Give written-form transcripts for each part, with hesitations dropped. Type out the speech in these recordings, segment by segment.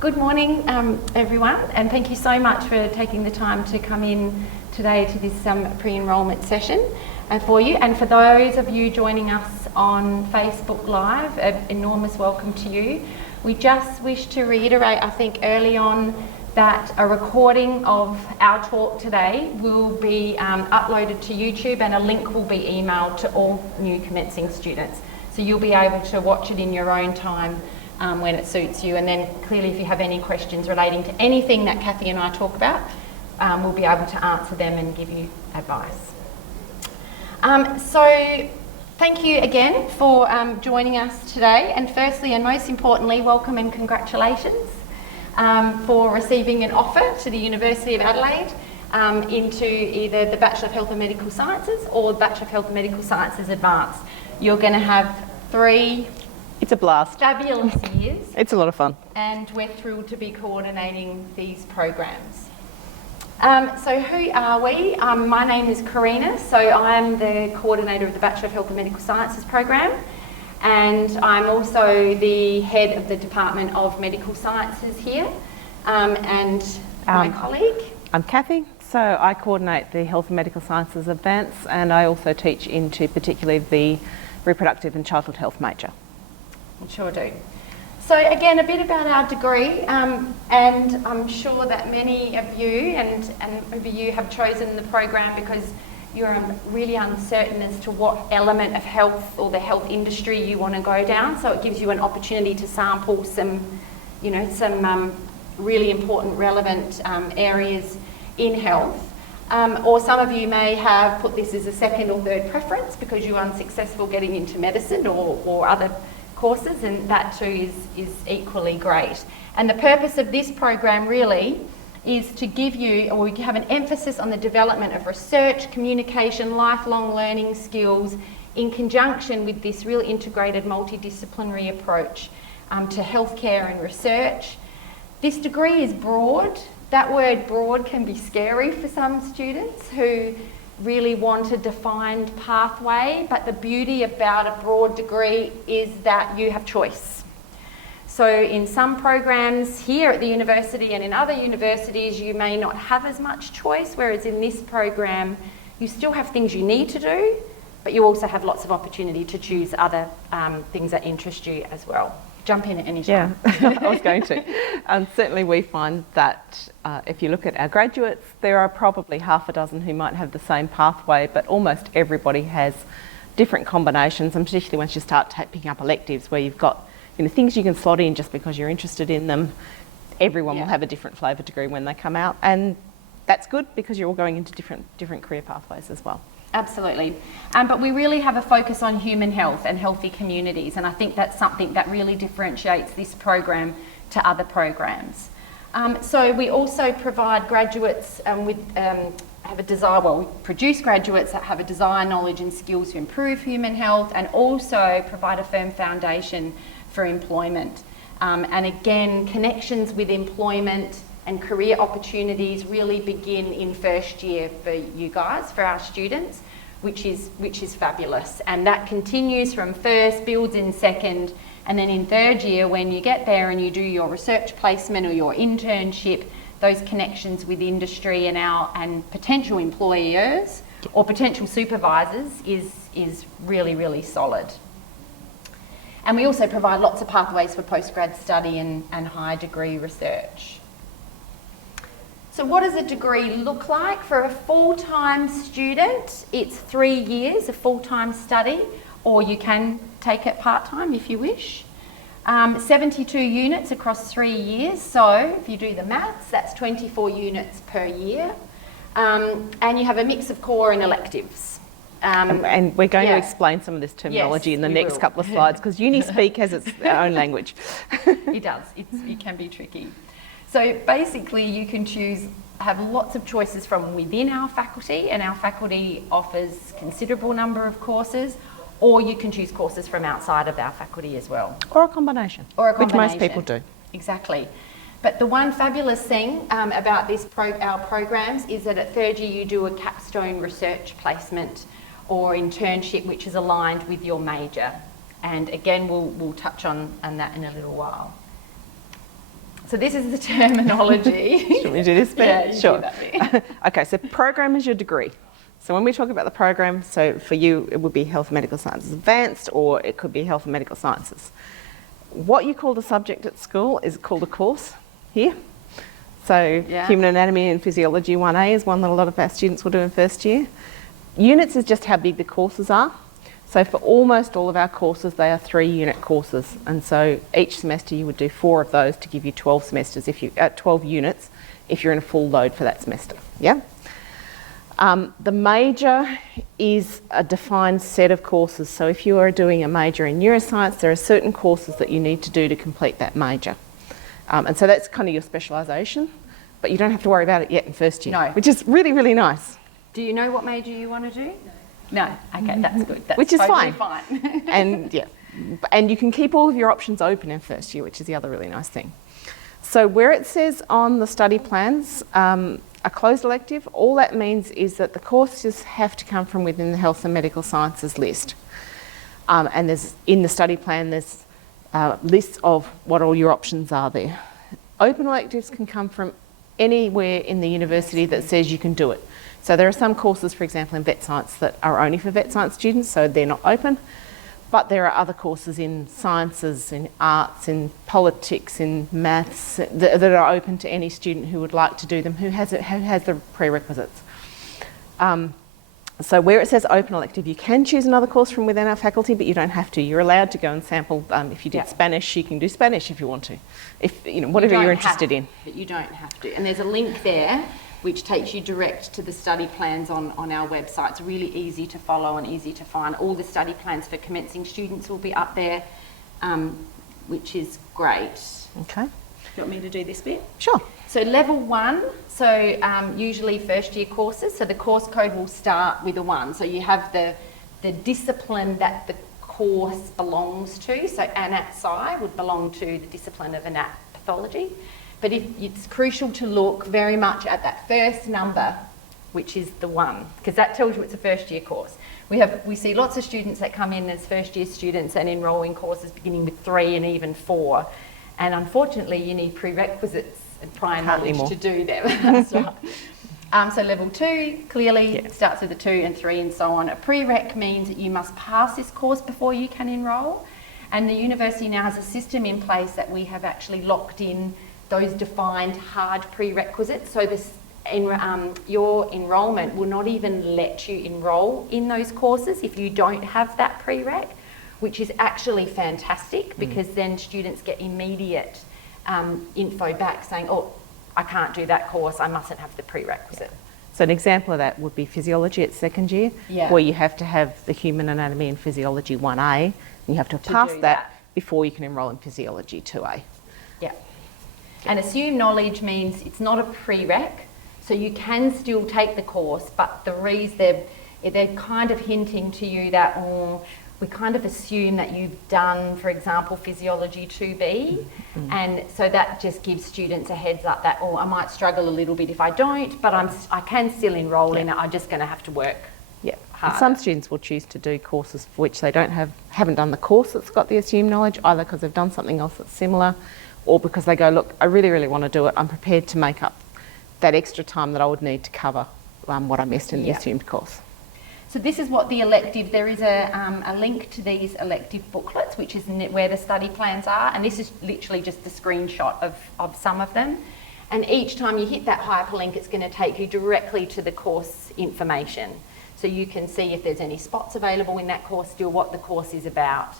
Good morning, everyone, and thank you so much for taking the time to come in today to this pre-enrolment session for you. And for those of you joining us on Facebook Live, an enormous welcome to you. We just wish to reiterate, I think, early on that a recording of our talk today will be uploaded to YouTube, and a link will be emailed to all new commencing students. So you'll be able to watch it in your own time when it suits you. And then clearly if you have any questions relating to anything that Kathy and I talk about, we'll be able to answer them and give you advice. So thank you again for joining us today. And firstly and most importantly, welcome and congratulations for receiving an offer to the University of Adelaide into either the Bachelor of Health and Medical Sciences or the Bachelor of Health and Medical Sciences Advanced. You're going to have 3 It's a blast. fabulous years. It's a lot of fun. And we're thrilled to be coordinating these programs. So who are we? My name is Corinna, so I'm the coordinator of the Bachelor of Health and Medical Sciences program, and I'm also the head of the Department of Medical Sciences here, and my colleague. I'm Kathy, so I coordinate the Health and Medical Sciences Advance, and I also teach into particularly the reproductive and childhood health major. Sure do. So again, a bit about our degree, and I'm sure that many of you and maybe you have chosen the program because you're really uncertain as to what element of health or the health industry you want to go down. So it gives you an opportunity to sample some really important, relevant areas in health. Or some of you may have put this as a second or third preference because you're unsuccessful getting into medicine or other courses, and that too is equally great. And the purpose of this program really is to give you, or we have an emphasis on the development of research, communication, lifelong learning skills in conjunction with this real integrated multidisciplinary approach to healthcare and research. This degree is broad. That word broad can be scary for some students who really want a defined pathway, but the beauty about a broad degree is that you have choice. So in some programs here at the university and in other universities, you may not have as much choice, whereas in this program, you still have things you need to do, but you also have lots of opportunity to choose other things that interest you as well. Jump in at any time. Yeah, I was going to. Certainly we find that if you look at our graduates, there are probably half a dozen who might have the same pathway, but almost everybody has different combinations, and particularly once you start picking up electives where you've got things you can slot in just because you're interested in them, everyone will have a different flavour degree when they come out, and that's good because you're all going into different career pathways as well. Absolutely. But we really have a focus on human health and healthy communities, and I think that's something that really differentiates this program to other programs. So we also provide graduates we produce graduates that have a desire, knowledge and skills to improve human health, and also provide a firm foundation for employment. And again, connections with employment and career opportunities really begin in first year for you guys, for our students, which is fabulous. And that continues from first, builds in second, and then in third year when you get there and you do your research placement or your internship, those connections with industry and potential employers or potential supervisors is really, really solid. And we also provide lots of pathways for postgrad study and higher degree research. So what does a degree look like? For a full-time student, it's 3 years of full-time study, or you can take it part-time if you wish. 72 units across 3 years, so if you do the maths, that's 24 units per year. And you have a mix of core and electives. And we're going to explain some of this terminology in the next couple of slides, because uni speak has its own language. It does. It can be tricky. So basically you can have lots of choices from within our faculty, and our faculty offers considerable number of courses, or you can choose courses from outside of our faculty as well. Or a combination. Which most people do. Exactly. But the one fabulous thing about our programs is that at third year you do a capstone research placement or internship which is aligned with your major. And again, we'll touch on that in a little while. So this is the terminology. Should we do this bit? Yeah, you sure. do that bit. Okay, so program is your degree. So when we talk about the program, so for you it would be Health and Medical Sciences Advanced, or it could be Health and Medical Sciences. What you call the subject at school is called a course here. So Human Anatomy and Physiology 1A is one that a lot of our students will do in first year. Units is just how big the courses are. So for almost all of our courses, they are 3-unit courses, and so each semester you would do 4 of those to give you 12 semesters, 12 units, if you're in a full load for that semester. Yeah. The major is a defined set of courses. So if you are doing a major in neuroscience, there are certain courses that you need to do to complete that major, and so that's kind of your specialisation. But you don't have to worry about it yet in first year, No. which is really, really nice. Do you know what major you want to do? No. Okay, that's good. That's Which is totally fine. fine. And you can keep all of your options open in first year, which is the other really nice thing. So where it says on the study plans, a closed elective, all that means is that the courses have to come from within the Health and Medical Sciences list. And there's, in the study plan, there's lists of what all your options are there. Open electives can come from anywhere in the university that says you can do it. So there are some courses, for example, in vet science that are only for vet science students, so they're not open. But there are other courses in sciences, in arts, in politics, in maths that are open to any student who would like to do them, who has the prerequisites. So where it says open elective, you can choose another course from within our faculty, but you don't have to. You're allowed to go and sample. If you did Spanish, you can do Spanish if you want to. If whatever you're interested in. But you don't have to. And there's a link there which takes you direct to the study plans on our website. It's really easy to follow and easy to find. All the study plans for commencing students will be up there, which is great. Okay. Do you want me to do this bit? Sure. So level 1, so usually first year courses, so the course code will start with a 1. So you have the discipline that the course belongs to. So Anat Sci would belong to the discipline of Anat Pathology. But it's crucial to look very much at that first number, which is the 1, because that tells you it's a first year course. We see lots of students that come in as first year students and enrol in courses beginning with 3 and even 4. And unfortunately, you need prerequisites and prior knowledge to do them. So level 2 clearly starts with a 2 and 3 and so on. A prereq means that you must pass this course before you can enrol. And the university now has a system in place that we have actually locked in those defined hard prerequisites. So your enrolment will not even let you enrol in those courses if you don't have that prereq, which is actually fantastic because then students get immediate info back saying, oh, I can't do that course, I mustn't have the prerequisite. So an example of that would be physiology at second year, where you have to have the Human Anatomy and Physiology 1A, and you have to pass that before you can enrol in Physiology 2A. Yeah. And assumed knowledge means it's not a prereq, so you can still take the course, but they're kind of hinting to you that we kind of assume that you've done, for example, Physiology 2B, and so that just gives students a heads up that, I might struggle a little bit if I don't, but I can still enrol in it, I'm just going to have to work harder. Some students will choose to do courses for which they haven't done the course that's got the assumed knowledge, either because they've done something else that's similar, or because they go, look, I really, really want to do it, I'm prepared to make up that extra time that I would need to cover what I missed in the assumed course. So this is what the elective, there is a link to these elective booklets, which is where the study plans are, and this is literally just a screenshot of some of them. And each time you hit that hyperlink, it's going to take you directly to the course information. So you can see if there's any spots available in that course, still what the course is about,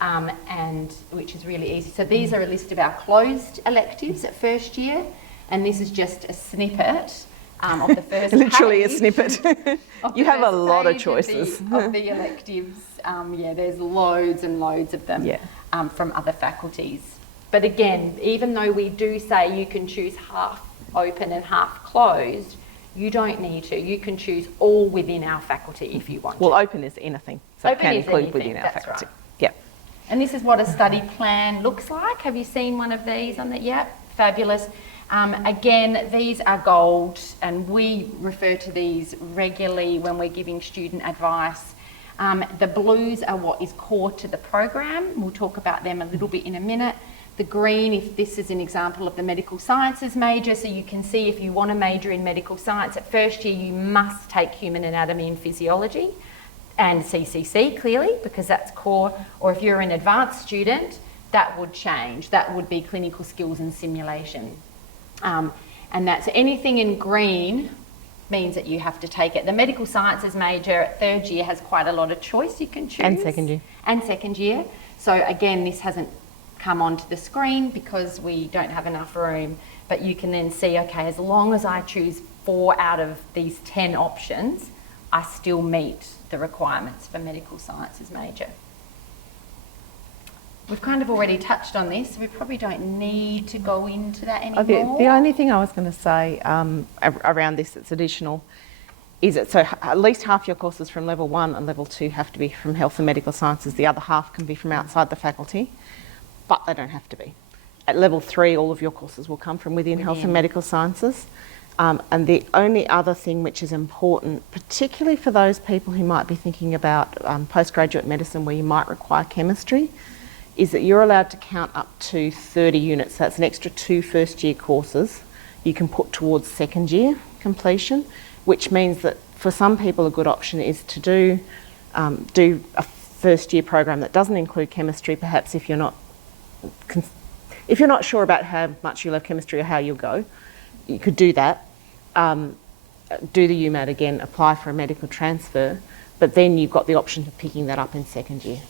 and which is really easy. So these are a list of our closed electives at first year, and this is just a snippet of the first literally page. A snippet. You have a lot of choices. Of the electives. There's loads and loads of them from other faculties. But again, even though we do say you can choose half open and half closed, you don't need to. You can choose all within our faculty if you want to. Well, open is anything, so it can include within our faculty. Right. Yeah. And this is what a study plan looks like. Have you seen one of these on the? Yeah, fabulous. Again, these are gold, and we refer to these regularly when we're giving student advice. The blues are what is core to the program. We'll talk about them a little bit in a minute. The green, if this is an example of the medical sciences major, so you can see if you want to major in medical science, at first year you must take human anatomy and physiology and CCC clearly, because that's core. Or if you're an advanced student, that would change. That would be clinical skills and simulation. And that's anything in green means that you have to take it. The medical sciences major at third year has quite a lot of choice you can choose. And second year. And second year. So again, this hasn't come onto the screen because we don't have enough room, but you can then see, okay, as long as I choose 4 out of these 10 options, I still meet the requirements for medical sciences major. We've kind of already touched on this, so we probably don't need to go into that anymore. The only thing I was going to say around this that's additional is that so at least half your courses from level 1 and level 2 have to be from health and medical sciences. The other half can be from outside the faculty, but they don't have to be. At level 3, all of your courses will come from within health and medical sciences. And the only other thing which is important, particularly for those people who might be thinking about postgraduate medicine where you might require chemistry, is that you're allowed to count up to 30 units. So that's an extra 2 first-year courses you can put towards second year completion, which means that for some people a good option is to do a first-year program that doesn't include chemistry, perhaps if you're not sure about how much you love chemistry or how you'll go, you could do that. Do the UMAT again, apply for a medical transfer, but then you've got the option of picking that up in second year.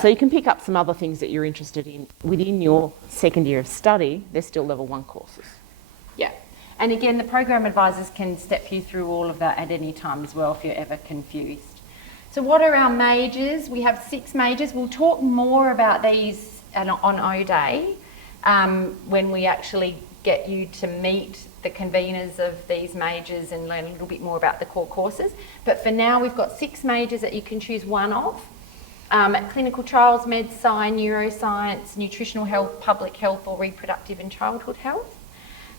So you can pick up some other things that you're interested in within your second year of study. They're still level 1 courses. Yeah. And again, the program advisors can step you through all of that at any time as well if you're ever confused. So what are our majors? We have 6 majors. We'll talk more about these on O Day when we actually get you to meet the conveners of these majors and learn a little bit more about the core courses. But for now, we've got 6 majors that you can choose one of. Clinical trials, med sci, neuroscience, nutritional health, public health, or reproductive and childhood health.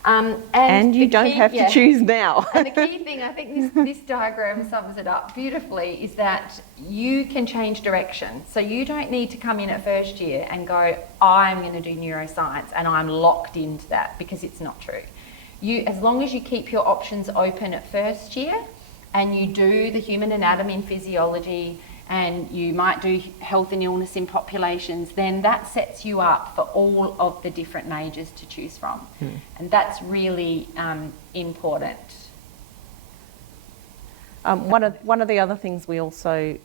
And you don't have to choose now. And the key thing, I think this diagram sums it up beautifully, is that you can change direction. So you don't need to come in at first year and go, I'm going to do neuroscience and I'm locked into that, because it's not true. As long as you keep your options open at first year and you do the human anatomy and physiology, and you might do health and illness in populations, then that sets you up for all of the different majors to choose from. And that's really important. One of the other things we also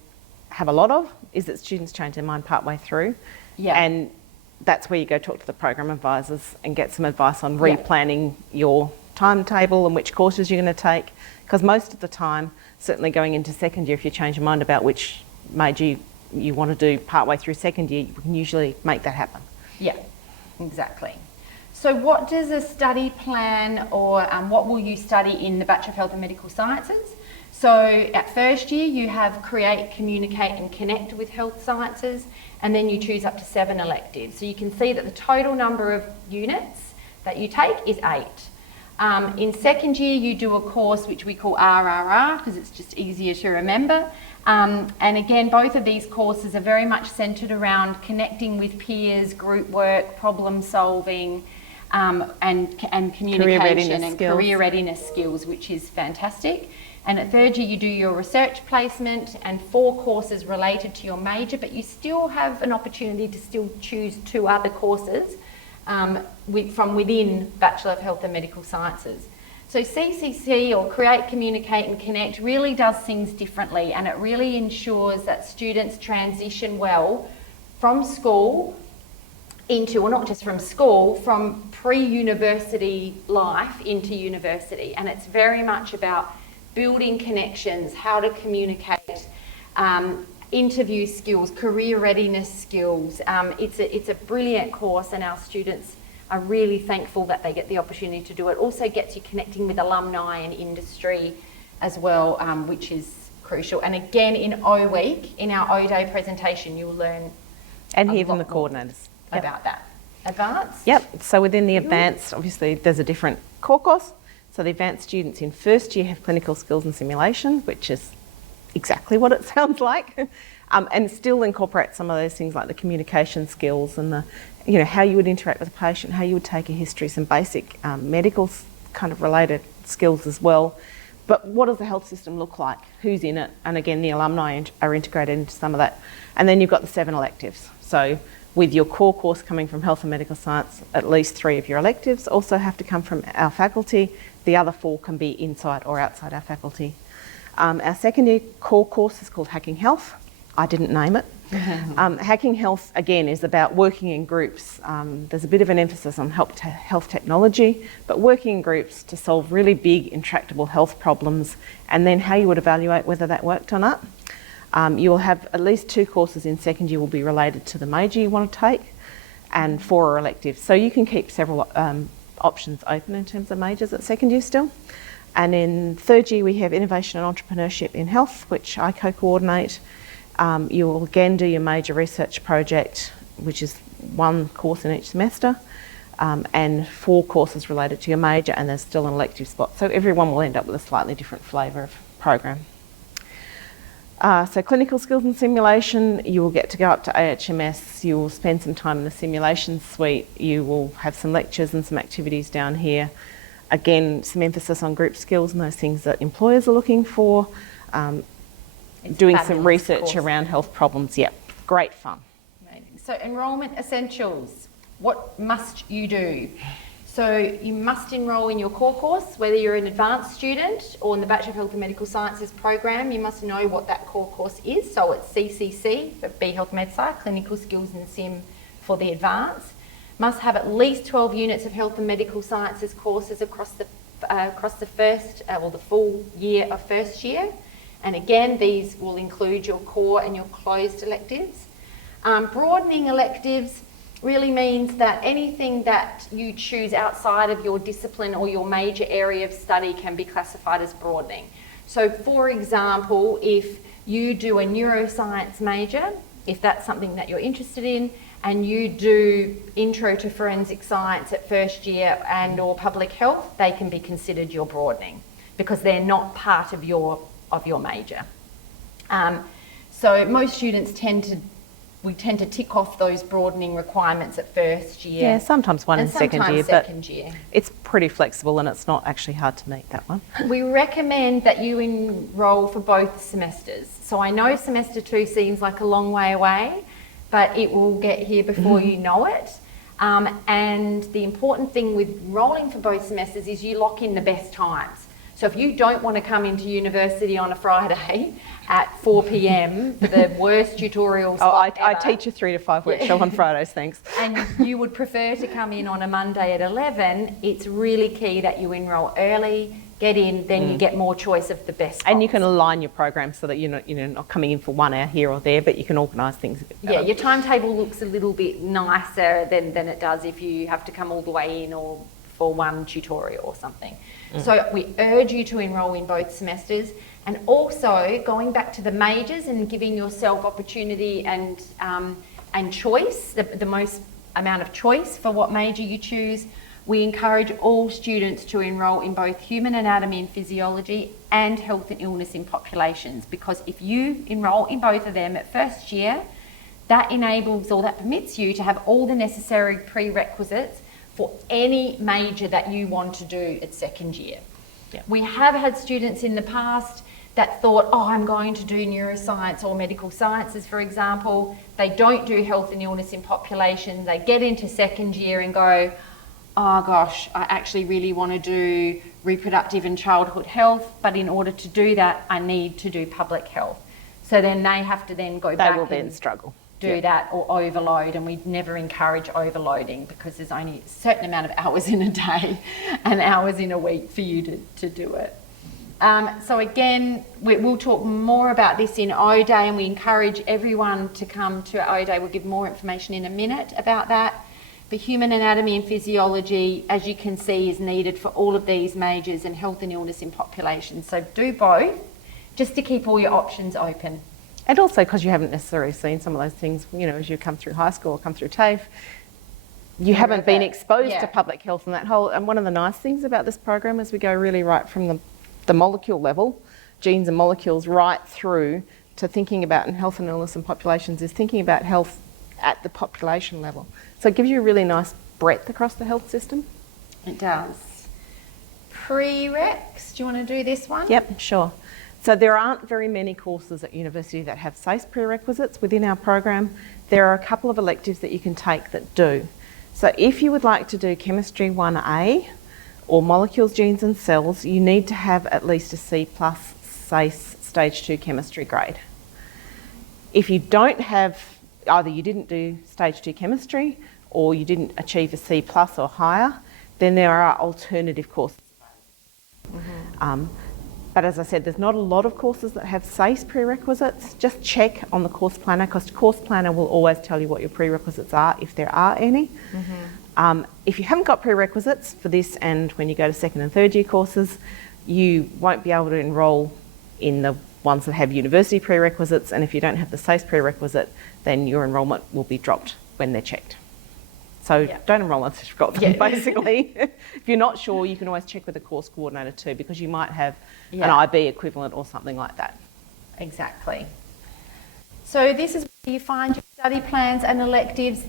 have a lot of is that students change their mind partway through. Yeah. And that's where you go talk to the program advisors and get some advice on replanning your timetable and which courses you're going to take. Because most of the time, certainly going into second year, if you change your mind about which major you want to do partway through second year, you can usually make that happen. Yeah, exactly. So what does a study plan, or what will you study in the Bachelor of Health and Medical Sciences? So at first year you have create, communicate and connect with health sciences, and then you choose up to 7 electives. So you can see that the total number of units that you take is 8. In second year you do a course which we call RRR because it's just easier to remember. And again, both of these courses are very much centred around connecting with peers, group work, problem solving, and communication and career readiness skills, which is fantastic. And at third year you do your research placement and 4 courses related to your major, but you still have an opportunity to still choose 2 other courses from within Bachelor of Health and Medical Sciences. So CCC, or Create, Communicate and Connect, really does things differently, and it really ensures that students transition well from school into, or not just from school, from pre-university life into university. And it's very much about building connections, how to communicate, interview skills, career readiness skills. It's a brilliant course, and our students are really thankful that they get the opportunity to do it. Also gets you connecting with alumni and industry as well, which is crucial. And again, in O Week, in our O Day presentation, you'll learn and hear from the coordinators about that. Advanced? Yep, so within the advanced, obviously there's a different core course. So the advanced students in first year have clinical skills and simulation, which is exactly what it sounds like. And still incorporate some of those things like the communication skills and you know, how you would interact with a patient, how you would take a history, some basic medical kind of related skills as well. But what does the health system look like? Who's in it? And again, the alumni are integrated into some of that. And then you've got the 7 electives. So with your core course coming from health and medical science, at least 3 of your electives also have to come from our faculty. The other 4 can be inside or outside our faculty. Our second year core course is called Hacking Health. I didn't name it. Hacking Health, again, is about working in groups. There's a bit of an emphasis on health technology, but working in groups to solve really big, intractable health problems, and then how you would evaluate whether that worked or not. You will have at least 2 courses in second year will be related to the major you want to take, and 4 are electives. So you can keep several options open in terms of majors at second year still. And in third year, we have Innovation and Entrepreneurship in Health, which I co-coordinate. You will again do your major research project, which is 1 course in each semester, and 4 courses related to your major, and there's still an elective spot. So everyone will end up with a slightly different flavour of program. So clinical skills and simulation, you will get to go up to AHMS, you will spend some time in the simulation suite, you will have some lectures and some activities down here. Again, some emphasis on group skills and those things that employers are looking for. Doing some research around health problems. Yep, great fun. Amazing. So enrolment essentials, what must you do? So you must enrol in your core course, whether you're an advanced student or in the Bachelor of Health and Medical Sciences program, you must know what that core course is. So it's CCC for B Health Med Sci, Clinical Skills and Sim for the advanced. Must have at least 12 units of Health and Medical Sciences courses across the the full year of first year. And again, these will include your core and your closed electives. Broadening electives really means that anything that you choose outside of your discipline or your major area of study can be classified as broadening. So for example, if you do a neuroscience major, if that's something that you're interested in, and you do intro to forensic science at first year and or public health, they can be considered your broadening because they're not part of your major. So most students tend to tick off those broadening requirements at first year. Yeah, sometimes one in second year, but year. It's pretty flexible and it's not actually hard to meet that one. We recommend that you enrol for both semesters. So I know semester 2 seems like a long way away, but it will get here before you know it. And the important thing with enrolling for both semesters is you lock in the best times. So if you don't want to come into university on a Friday at 4 p.m. for the worst tutorial slot I teach a 3 to 5 workshop on Fridays, thanks. And you would prefer to come in on a Monday at 11, it's really key that you enrol early, get in, then you get more choice of the best spots. And you can align your program so that you're not coming in for 1 hour here or there, but you can organise things a bit better. Yeah, your timetable looks a little bit nicer than it does if you have to come all the way in or for 1 tutorial or something. So we urge you to enrol in both semesters, and also going back to the majors and giving yourself opportunity and choice, the most amount of choice for what major you choose. We encourage all students to enrol in both human anatomy and physiology and health and illness in populations, because if you enrol in both of them at first year, that enables or that permits you to have all the necessary prerequisites for any major that you want to do at second year. Yep. We have had students in the past that thought, oh, I'm going to do neuroscience or medical sciences, for example. They don't do health and illness in population. They get into second year and go, oh gosh, I actually really want to do reproductive and childhood health, but in order to do that, I need to do public health. So then they have to then go back. They will then struggle. Do that or overload, and we never encourage overloading because there's only a certain amount of hours in a day and hours in a week for you to do it. So again, we'll talk more about this in O Day, and we encourage everyone to come to O Day. We'll give more information in a minute about that. But human anatomy and physiology, as you can see, is needed for all of these majors and health and illness in population. So do both, just to keep all your options open. And also because you haven't necessarily seen some of those things, as you come through high school or come through TAFE, you haven't been exposed to public health and that whole. And one of the nice things about this program is we go really right from the molecule level, genes and molecules, right through to thinking about in health and illness and populations is thinking about health at the population level. So it gives you a really nice breadth across the health system. It does. Prereqs, do you want to do this one? Yep, sure. So there aren't very many courses at university that have SACE prerequisites within our program. There are a couple of electives that you can take that do. So if you would like to do Chemistry 1A or Molecules, Genes and Cells, you need to have at least a C+ SACE Stage 2 chemistry grade. If you don't have, either you didn't do Stage 2 chemistry or you didn't achieve a C+ or higher, then there are alternative courses. But as I said, there's not a lot of courses that have SACE prerequisites. Just check on the course planner, because course planner will always tell you what your prerequisites are, if there are any. If you haven't got prerequisites for this, and when you go to second and third year courses, you won't be able to enrol in the ones that have university prerequisites, and if you don't have the SACE prerequisite, then your enrolment will be dropped when they're checked. So don't enrol unless you've got them, basically. If you're not sure, you can always check with the course coordinator too, because you might have an IB equivalent or something like that. Exactly. So this is where you find your study plans and electives.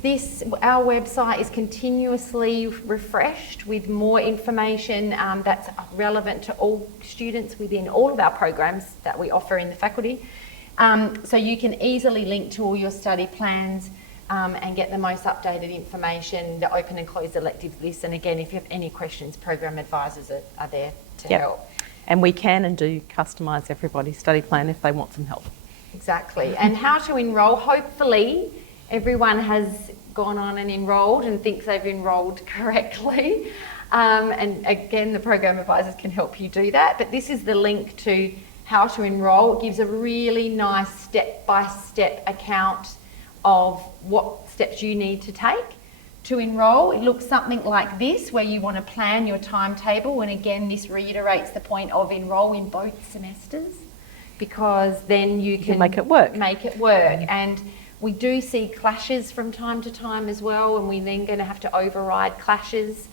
Our website is continuously refreshed with more information that's relevant to all students within all of our programs that we offer in the faculty. So you can easily link to all your study plans and get the most updated information, the open and closed electives list. And again, if you have any questions, program advisors are there to help. And we can and do customise everybody's study plan if they want some help. Exactly. And how to enrol. Hopefully everyone has gone on and enrolled and thinks they've enrolled correctly. And again, the program advisors can help you do that. But this is the link to how to enrol. It gives a really nice step-by-step account of what steps you need to take to enrol. It looks something like this, where you want to plan your timetable. And again, this reiterates the point of enrol in both semesters, because then you can make it work. And we do see clashes from time to time as well, and we're then going to have to override clashes.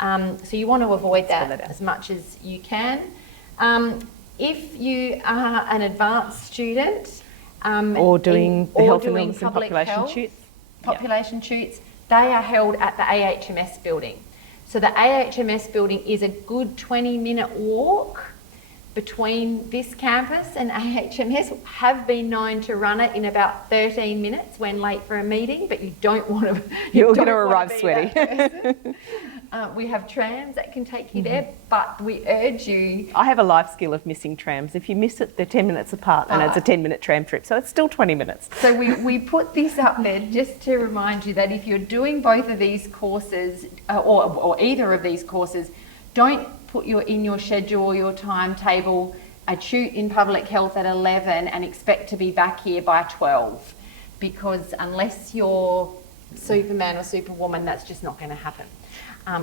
So you want to avoid that as much as you can. If you are an advanced student, or doing the health and illness and public population health, shoots. Population shoots, they are held at the AHMS building. So the AHMS building is a good 20-minute walk between this campus and AHMS. Have been known to run it in about 13 minutes when late for a meeting, but you don't want to. You're going to arrive sweaty. We have trams that can take you there, but we urge you. I have a life skill of missing trams. If you miss it, they're 10 minutes apart, and it's a 10-minute tram trip, so it's still 20 minutes. So we put this up there just to remind you that if you're doing both of these courses, or either of these courses, don't put in your schedule, your timetable, a shoot in public health at 11 and expect to be back here by 12, because unless you're Superman or Superwoman, that's just not going to happen.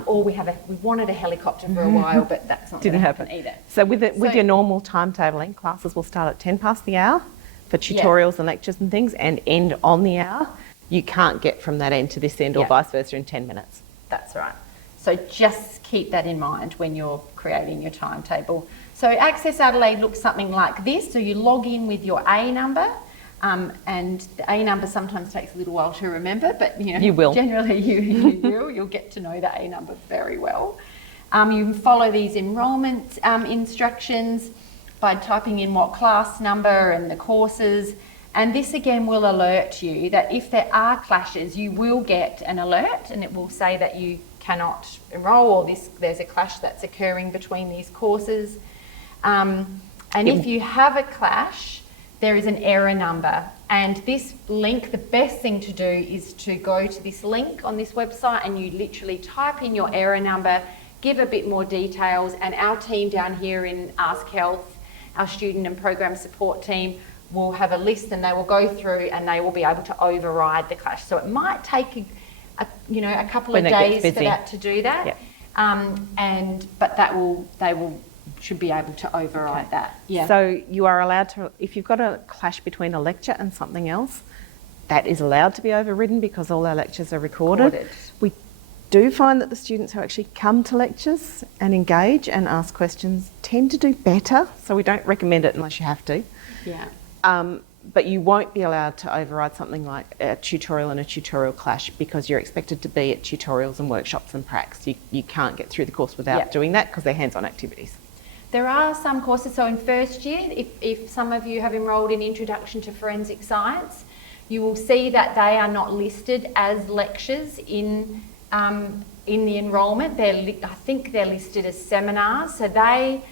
Or we wanted a helicopter for a while, but that's not going to happen either. So with your normal timetabling, classes will start at 10 past the hour for tutorials and lectures and things, and end on the hour. You can't get from that end to this end or vice versa in 10 minutes. That's right. So just keep that in mind when you're creating your timetable. So Access Adelaide looks something like this. So you log in with your A number, and the A number sometimes takes a little while to remember, but you will. Generally you will. You'll get to know the A number very well. You follow these enrolment instructions by typing in what class number and the courses. And this again will alert you that if there are clashes, you will get an alert, and it will say that you cannot enrol, or there's a clash that's occurring between these courses. And if you have a clash, there is an error number. And this link, the best thing to do is to go to this link on this website, and you literally type in your error number, give a bit more details, and our team down here in Ask Health, our student and program support team, will have a list, and they will go through and they will be able to override the clash. So it might take a couple of days for that to do that, but they should be able to override that. Yeah. So you are allowed to, if you've got a clash between a lecture and something else, that is allowed to be overridden, because all our lectures are recorded. We do find that the students who actually come to lectures and engage and ask questions tend to do better, so we don't recommend it unless you have to. Yeah. But you won't be allowed to override something like a tutorial and a tutorial clash because you're expected to be at tutorials and workshops and pracs. You can't get through the course without doing that because they're hands-on activities. There are some courses, so in first year, if some of you have enrolled in Introduction to Forensic Science, you will see that they are not listed as lectures in the enrolment. I think they're listed as seminars, so they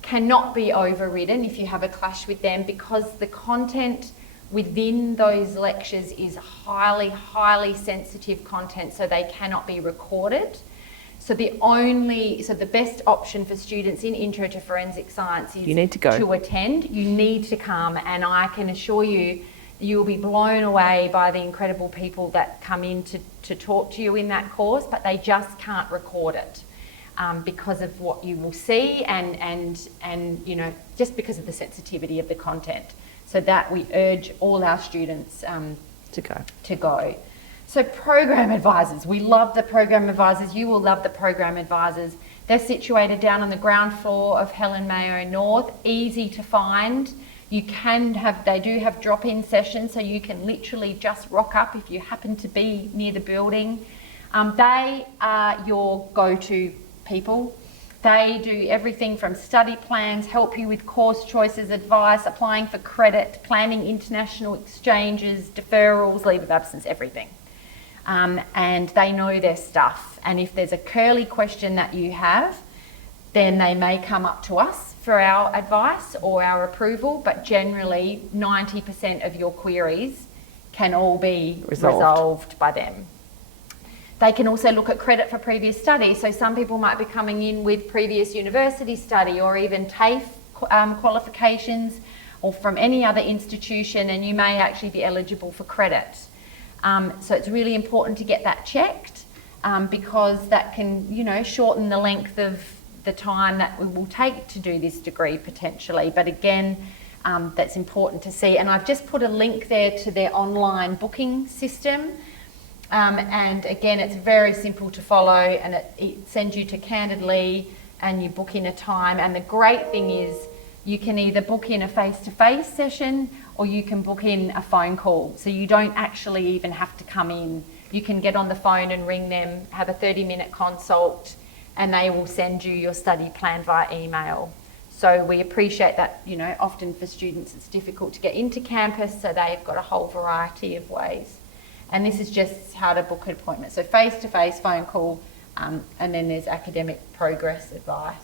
cannot be overridden if you have a clash with them because the content within those lectures is highly, highly sensitive content, so they cannot be recorded. So the best option for students in Intro to Forensic Science is to attend. You need to come, and I can assure you, you'll be blown away by the incredible people that come in to talk to you in that course, but they just can't record it. Because of what you will see and you know, just because of the sensitivity of the content. So that we urge all our students to go. So program advisors, we love the program advisors. You will love the program advisors. They're situated down on the ground floor of Helen Mayo North, easy to find. They do have drop-in sessions, so you can literally just rock up if you happen to be near the building. They are your go-to people. They do everything from study plans, help you with course choices, advice, applying for credit, planning international exchanges, deferrals, leave of absence, everything. And they know their stuff. And if there's a curly question that you have, then they may come up to us for our advice or our approval, but generally 90% of your queries can all be resolved by them. They can also look at credit for previous study. So some people might be coming in with previous university study or even TAFE qualifications or from any other institution, and you may actually be eligible for credit. So it's really important to get that checked because that can, you know, shorten the length of the time that it will take to do this degree potentially. But again, that's important to see. And I've just put a link there to their online booking system. And again, it's very simple to follow, and it sends you to Candidly and you book in a time. And the great thing is you can either book in a face-to-face session or you can book in a phone call. So you don't actually even have to come in. You can get on the phone and ring them, have a 30-minute consult, and they will send you your study plan via email. So we appreciate that, you know, often for students it's difficult to get into campus, so they've got a whole variety of ways. And this is just how to book an appointment. So face-to-face, phone call, and then there's academic progress advice.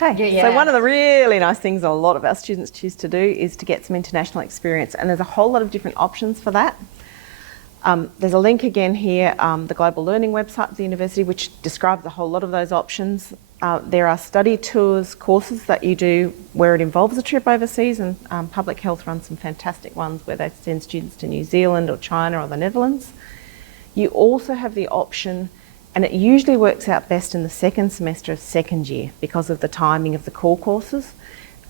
Okay, so one of the really nice things a lot of our students choose to do is to get some international experience, and there's a whole lot of different options for that. There's a link again here, the Global Learning website of the university, which describes a whole lot of those options. There are study tours, courses that you do where it involves a trip overseas, and Public Health runs some fantastic ones where they send students to New Zealand or China or the Netherlands. You also have the option, and it usually works out best in the second semester of second year because of the timing of the core courses,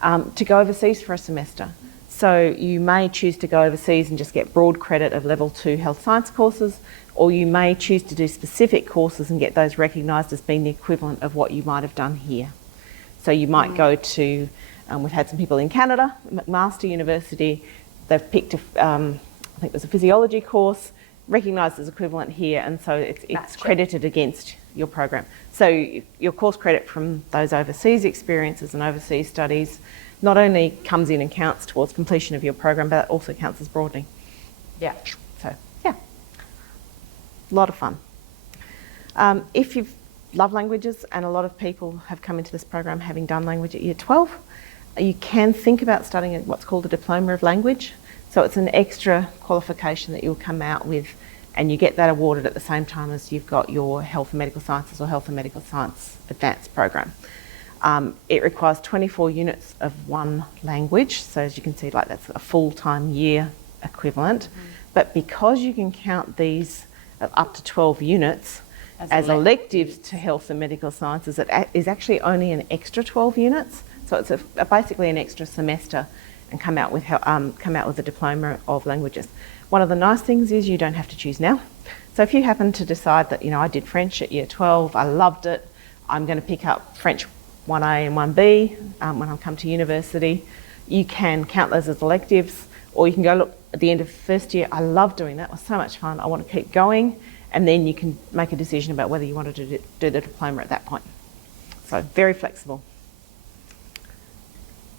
to go overseas for a semester. So you may choose to go overseas and just get broad credit of level 2 health science courses, or you may choose to do specific courses and get those recognised as being the equivalent of what you might have done here. So you might go to, we've had some people in Canada, McMaster University, they've picked, I think there's a physiology course, recognised as equivalent here, and so it's credited against your program. So your course credit from those overseas experiences and overseas studies not only comes in and counts towards completion of your program, but it also counts as broadening. Yeah. So, yeah, a lot of fun. If you love languages, and a lot of people have come into this program having done language at Year 12, you can think about studying what's called a Diploma of Language. So it's an extra qualification that you'll come out with, and you get that awarded at the same time as you've got your Health and Medical Sciences or Health and Medical Science Advanced program. It requires 24 units of one language, so as you can see, like that's a full-time year equivalent. But because you can count these up to 12 units as electives to Health and Medical Sciences, it is actually only an extra 12 units. So it's basically an extra semester, and come out with a Diploma of Languages. One of the nice things is you don't have to choose now. So if you happen to decide that, you know, I did French at Year 12, I loved it, I'm going to pick up French 1A and 1B when I come to university. You can count those as electives, or you can go, look, at the end of first year, I love doing that, it was so much fun, I want to keep going, and then you can make a decision about whether you wanted to do the diploma at that point. So very flexible.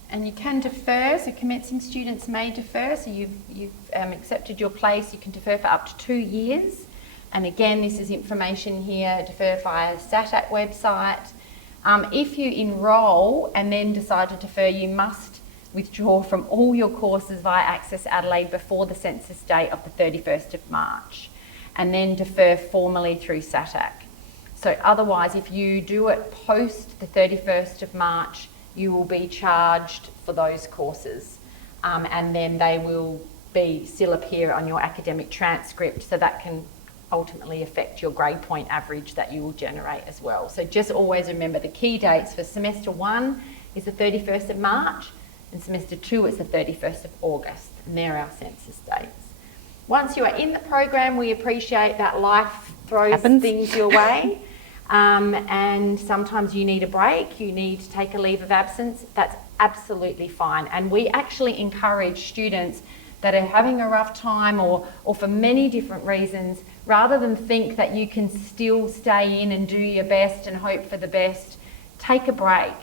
And you can defer, so commencing students may defer, so you've accepted your place, you can defer for up to 2 years. And again, this is information here, defer via SATAC website. If you enrol and then decide to defer, you must withdraw from all your courses via Access Adelaide before the census date of the 31st of March, and then defer formally through SATAC. So otherwise, if you do it post the 31st of March, you will be charged for those courses, and then they will still appear on your academic transcript, so that can ultimately affect your grade point average that you will generate as well. So just always remember the key dates for semester 1 is the 31st of March, and semester 2 is the 31st of August, and they're our census dates. Once you are in the program, we appreciate that life throws things your way, and sometimes you need a break, you need to take a leave of absence. That's absolutely fine, and we actually encourage students that are having a rough time or for many different reasons, rather than think that you can still stay in and do your best and hope for the best, take a break.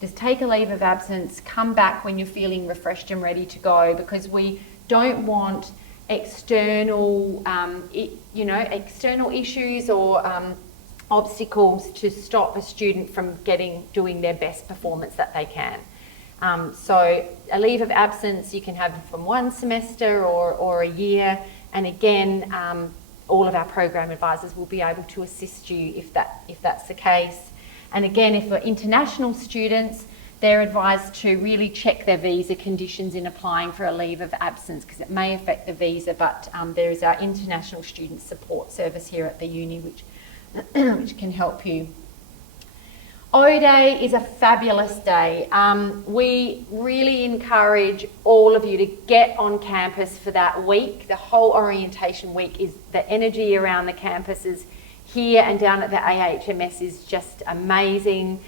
Just take a leave of absence, come back when you're feeling refreshed and ready to go, because we don't want external, external issues or obstacles to stop a student from doing their best performance that they can. So a leave of absence you can have from 1 semester or a year, and again, all of our program advisors will be able to assist you if that's the case. And again, if for international students, they're advised to really check their visa conditions in applying for a leave of absence, because it may affect the visa, but there is our International Student Support Service here at the uni which can help you. O-Day is a fabulous day. We really encourage all of you to get on campus for that week. The whole orientation week, is the energy around the campuses here and down at the AHMS is just amazing.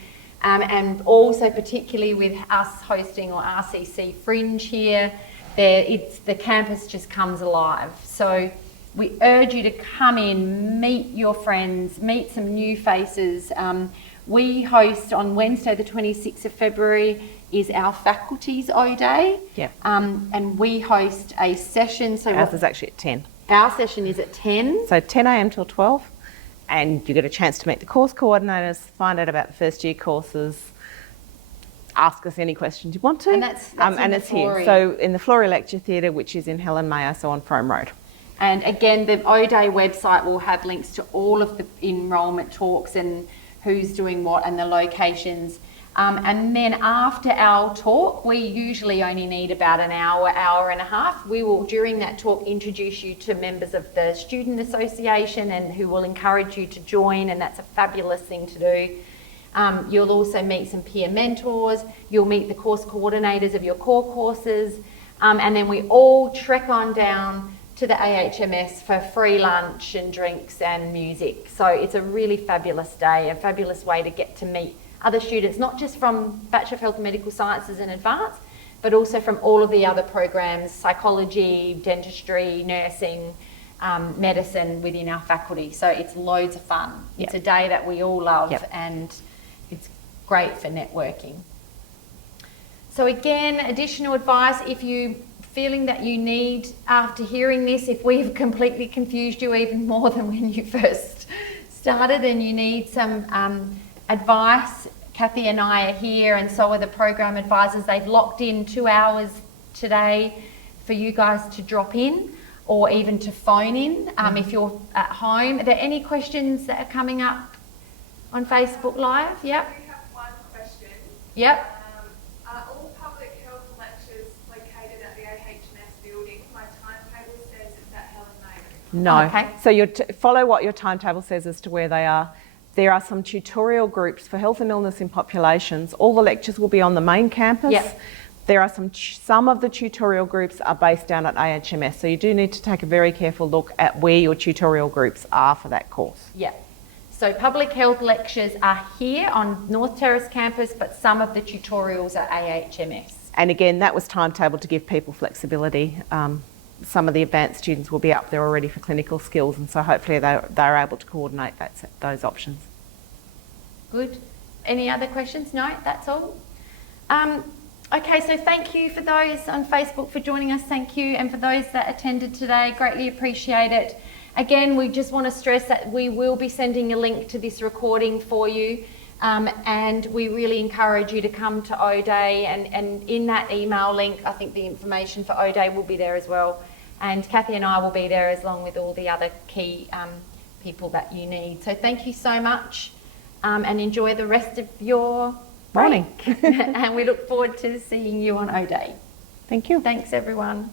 And also particularly with us hosting or RCC Fringe here, the campus just comes alive. So we urge you to come in, meet your friends, meet some new faces. We host on Wednesday the 26th of February is our faculty's O-Day. Yep. And we host a session. So ours is actually at 10. Our session is at 10. So 10 a.m. till 12. And you get a chance to meet the course coordinators, find out about the first year courses, ask us any questions you want to. And that's and it's here. So in the Flory Lecture Theatre, which is in Helen Mayo, so on Frome Road. And again, the O-Day website will have links to all of the enrolment talks and who's doing what and the locations. And then after our talk, we usually only need about an hour, hour and a half. We will, during that talk, introduce you to members of the Student Association and who will encourage you to join, and that's a fabulous thing to do. You'll also meet some peer mentors. You'll meet the course coordinators of your core courses. And then we all trek on down to the AHMS for free lunch and drinks and music. So it's a really fabulous day, a fabulous way to get to meet other students, not just from Bachelor of Health and Medical Sciences and Advanced, but also from all of the other programs, psychology, dentistry, nursing, medicine within our faculty. So it's loads of fun. Yep. It's a day that we all love, and it's great for networking. So again, additional advice, if you feeling that you need, after hearing this, if we've completely confused you even more than when you first started and you need some advice, Kathy and I are here, and so are the program advisors. They've locked in 2 hours today for you guys to drop in or even to phone in if you're at home. Are there any questions that are coming up on Facebook Live? Yep. We have one question. Yep. Are all public health lectures located at the AHMS building? My timetable says it's at Helen Mayo. No. Okay. So you follow what your timetable says as to where they are. There are some tutorial groups for health and illness in populations. All the lectures will be on the main campus. Yep. There are some of the tutorial groups are based down at AHMS, so you do need to take a very careful look at where your tutorial groups are for that course. Yeah. So public health lectures are here on North Terrace campus, but some of the tutorials are AHMS. And again, that was timetabled to give people flexibility. Some of the advanced students will be up there already for clinical skills, and so hopefully they're able to coordinate those options. Good. Any other questions? No, that's all. Okay, so thank you for those on Facebook for joining us. Thank you. And for those that attended today, greatly appreciate it. Again, we just want to stress that we will be sending a link to this recording for you. And we really encourage you to come to O-Day, and in that email link, I think the information for O-Day will be there as well. And Kathy and I will be there along with all the other key people that you need. So thank you so much, and enjoy the rest of your Morning. break. And we look forward to seeing you on O-Day. Thank you. Thanks, everyone.